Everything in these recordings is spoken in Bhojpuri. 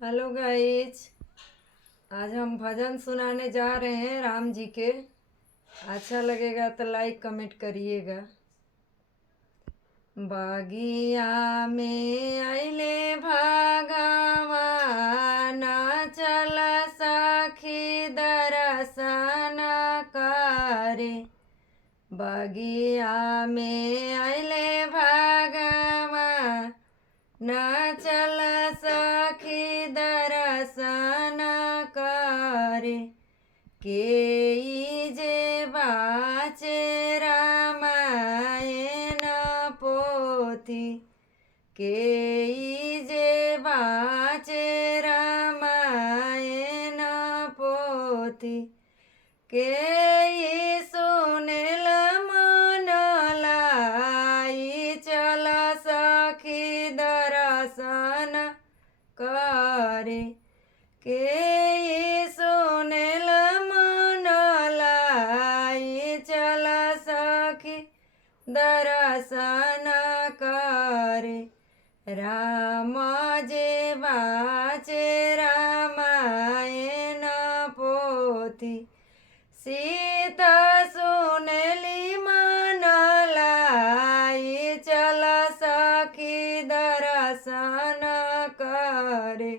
Hello guys. आज हम भजन सुनाने जा रहे हैं राम जी के। अच्छा लगेगा तो लाइक कमेंट करिएगा। बागिया में अइले भगवान, चल सखी दर्शन करे। बगिया में अइले भगवान, चल सखी दर्शन करे। के जे बाचे रामायण पोथी, के जे बाचे रामायण पोथी, के सुनेल मन लाई, चल सखी दर्शन करे। के सुनेल मन लाई, चल सखी दर्शन करे। राम जे बाचे रामायण पोथी, सीता सुनेली मन लाई, चल सखी दर्शन करे।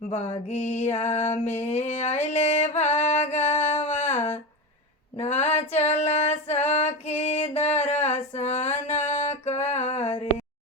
बगिया में अइले भगवान, चल सखी दर्शन करे।